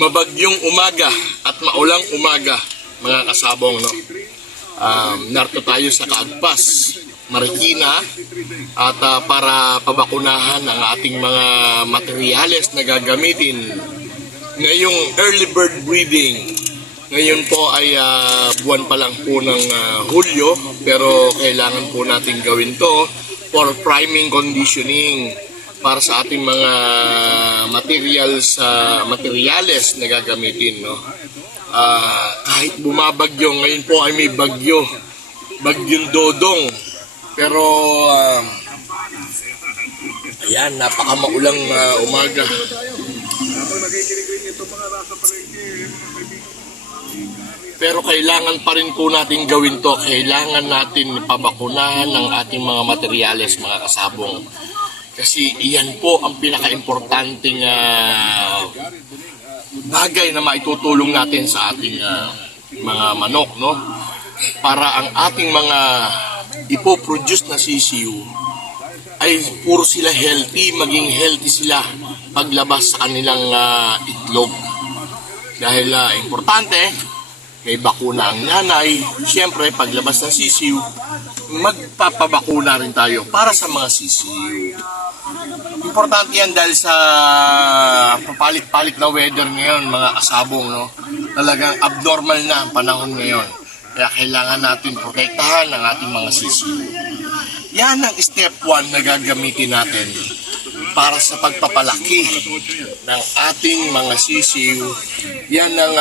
Mabagyong umaga at maulang umaga, mga kasabong, no? Narito tayo sa Kaagpas, Marikina, at para pabakunahan ang ating mga materyales na gagamitin ngayong early bird breeding. Ngayon po ay buwan pa lang po ng Hulyo, pero kailangan po natin gawin to for priming conditioning para sa ating mga materyales na gagamitin, no? Kahit bumabagyo, ngayon po ay may bagyong Dodong, pero ayan, napakamaulang umaga. Pero kailangan pa rin po natin gawin to. Kailangan natin pabakunahan ng ating mga materyales, mga kasabong. Kasi iyan po ang pinaka-importanting bagay na maitutulong natin sa ating mga manok, no? Para ang ating mga ipoproduce na sisiu ay puro sila healthy, maging healthy sila paglabas sa kanilang itlog. Dahil importante, may bakuna ang nanay. Siyempre, paglabas ng sisiu, magpapabakuna rin tayo para sa mga sisiu. Importante yan dahil sa papalit-palit na weather ngayon, mga kasabong, no? Talagang abnormal na ang panahon ngayon. Kaya kailangan natin protektahan ang ating mga sisiu. Yan ang step 1 na gagamitin natin para sa pagpapalaki ng ating mga sisiu. Yan ang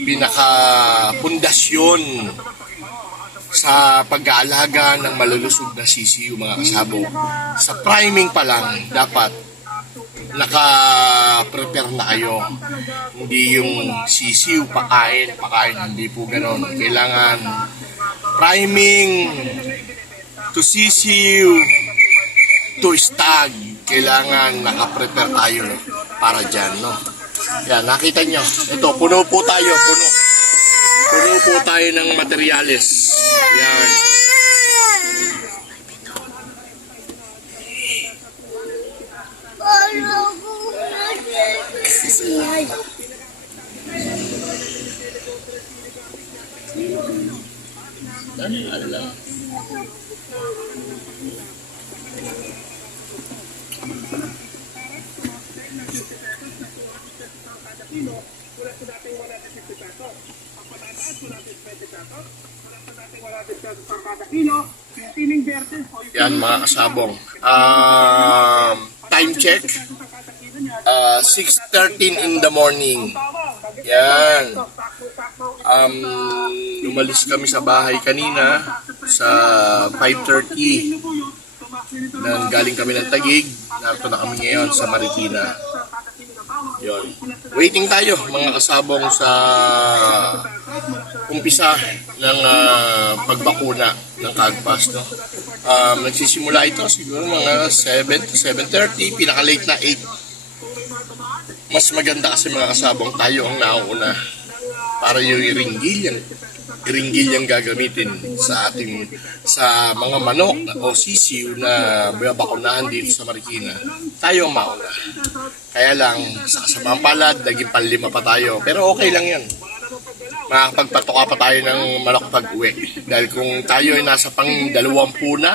pinaka-pundasyon sa pag-aalaga ng malulusog na sisiu, mga kasabong. Sa priming pa lang, dapat naka-prepare na kayo. Hindi yung sisiu, pakain, hindi po ganon. Kailangan priming to sisiu to stag. Kailangan naka-prepare tayo para dyan, no? Yan, nakita nyo. Ito, puno po tayo, puno po tayo ng materyales. Yan. Wala sa dating 150 pesos. Ang patatas, 120 pesos. Wala sa dating 150 pesos ang kada kilo. Piling verde. Yan, mga kasabong. Time check. 6:13 in the morning. Yan. Lumalis kami sa bahay kanina sa 5:30. Galing kami ng Taguig. Narito na kami ngayon sa Marikina. Yon. Waiting tayo, mga kasabong, sa umpisa ng pagbakuna ng Kaagpas, no? Nagsisimula ito siguro mga 7 to 7:30, pinaka-late na 8. Mas maganda kasi, mga kasabong, tayo ang nauna para yung iringgil yung gagamitin sa mga manok o sisiu na babakunahan dito sa Marikina. Tayo ang mauna. Kaya lang, sa kasamang palad, naging panlima pa tayo. Pero okay lang yan. Makakapagpatoka pa tayo ng manok pag-uwi. Dahil kung tayo ay nasa pang 20 na,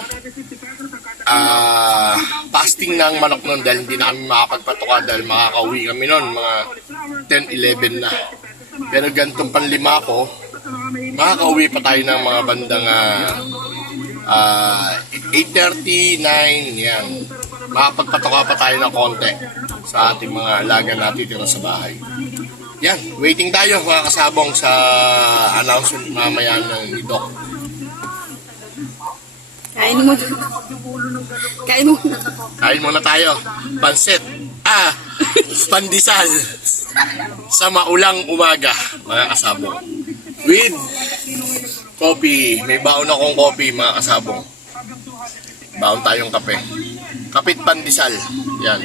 fasting ng manok nun dahil hindi na kami makakapagpatoka dahil makakauwi kami nun, mga 10-11 na. Pero ganitong panlima ko, makakauwi pa tayo ng mga bandang 8:30, 9, yan. Makapagpatoka pa tayo ng konti sa ating mga alaga natin sa bahay. Yan, waiting tayo, mga kasabong, sa announcement mamaya ng Doc. Kain mo. Kain mo. Kain muna tayo. Pansit. Pandesal. Sa maulang umaga, mga kasabong. With coffee. May baon akong coffee, mga kasabong. Baon tayong kape. Kapit pandesal. Yan.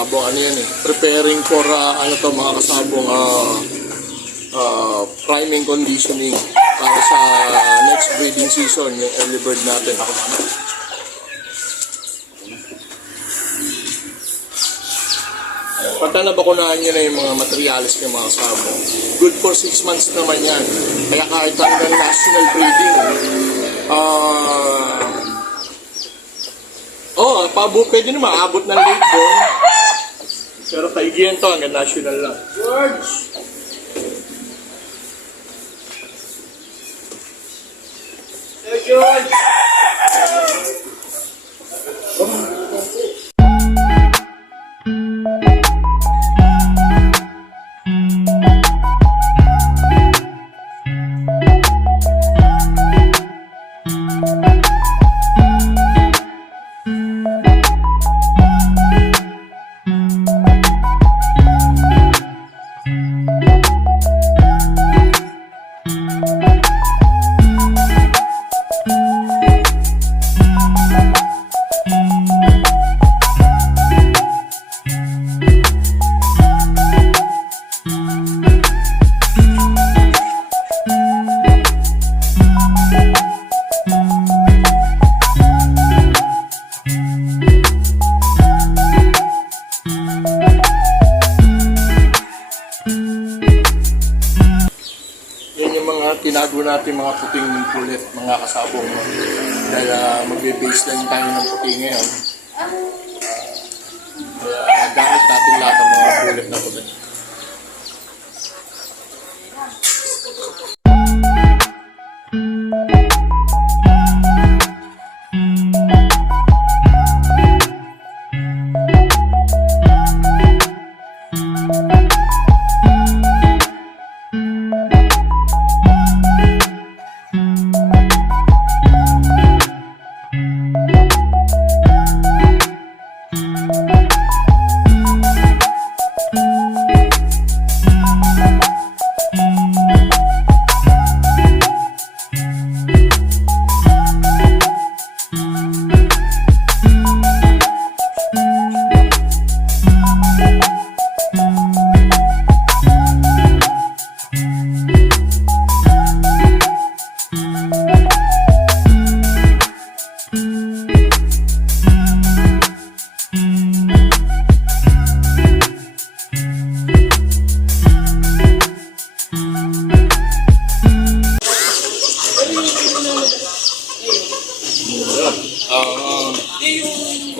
kasabong, ano yan eh, preparing for, ano to mga kasabong, priming conditioning para sa next breeding season, yung early bird natin. Ako naman. Pagka nabakunahan nyo na yung mga materialis ng mga kasabong, good for 6 months naman yan. Kaya kahit hanggang national breeding, pwede naman, abot ng late born. Pero kaigihan to, hanggang national lang. George! Sir George! Tinago natin mga puting kulit, mga kasabong. Dahil magbe-base lang tayo ng puti ngayon. Kaya gamit natin lahat ng mga kulit na puti.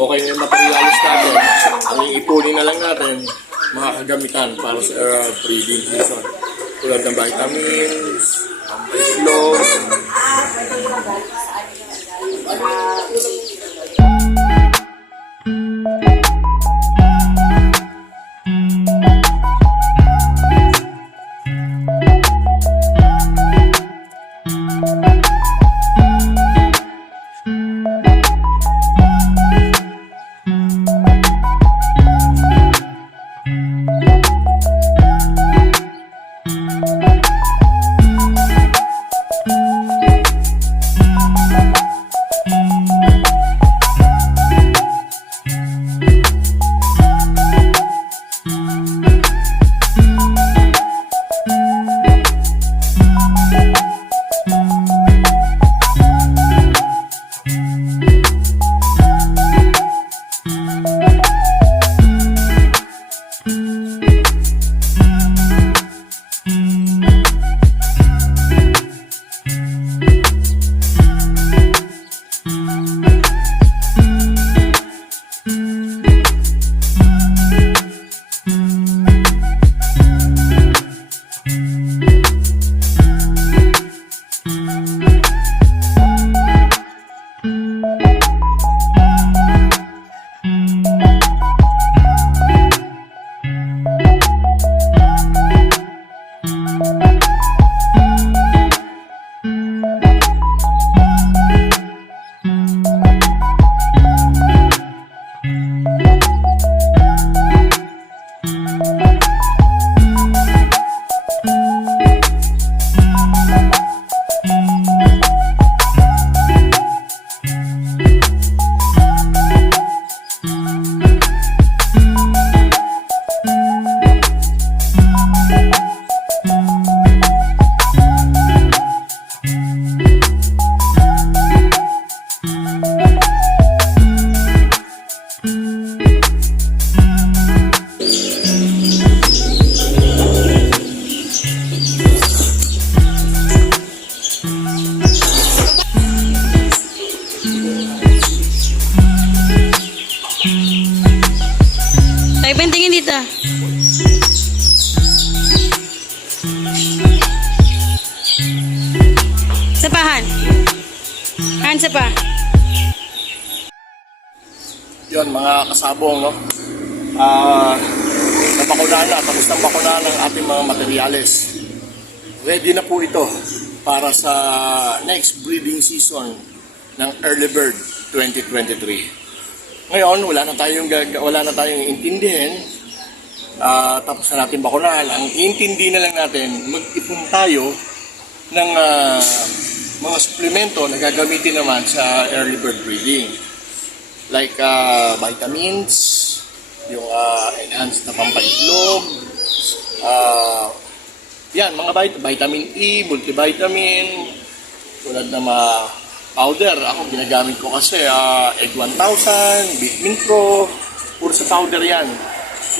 Okay na yung materialis natin. Ang ipunin na lang natin, mga kagamitan para sa breeding season. Tulad ng vitamins, itlog, Hansa pa. Yun, mga kasabong, no? Nabakunahan na, tapos ng bakunahan ng ating mga materyales. Ready na po ito para sa next breeding season ng Early Bird 2023. Ngayon, wala na tayong intindihin. Tapos na natin bakunahan. Ang intindi na lang natin, mag-ipon tayo ng mga suplemento na gagamitin naman sa early bird breeding. Like vitamins, yung enhanced na pampaitlog, yan, mga vitamin E, multivitamin, tulad ng mga powder. Ako ginagamit ko kasi Egg 1000, Vitamin Pro, puro sa powder yan.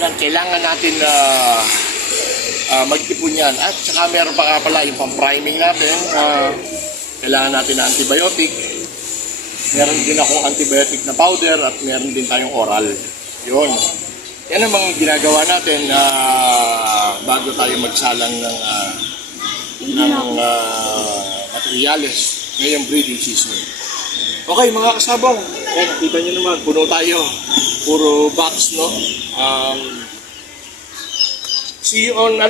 Yan, kailangan natin mag-ipon yan. At saka meron pa nga pala yung pang-priming natin. Kailangan natin na antibiotic. Meron din akong antibiotic na powder at meron din tayong oral. Yun. Yan ang mga ginagawa natin bago tayo magsalang ng materyales ngayong breeding season. Okay, mga kasabong. Nakita nyo naman, puno tayo. Puro box, no? See you on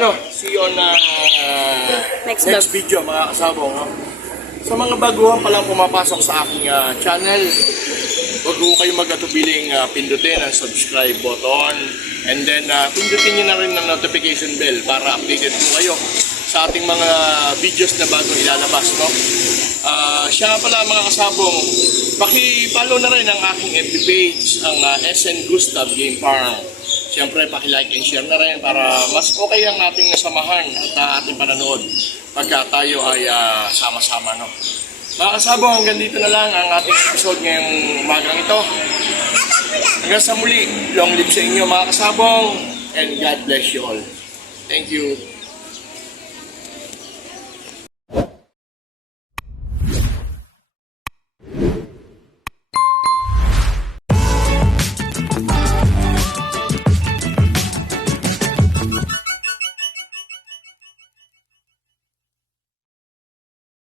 Next video, mga kasabong. No? Sa mga baguhan pa lang pumapasok sa aking channel, huwag ko kayo mag-atubiling pindutin ang subscribe button. And then, pindutin nyo na rin ang notification bell para updated po kayo sa ating mga videos na bago ilalabas, no? Siya pala, mga kasabong, paki-follow na rin ang aking FB page, ang SN Gustav Game Farm. Siyempre, paki-like and share na rin para mas okay ang ating samahan at ating pananood pagka tayo ay sama-sama, no? Mga kasabong, hanggang dito na lang ang ating episode ngayong umagang ito. Hanggang sa muli, long live sa inyo, mga kasabong, and God bless you all. Thank you.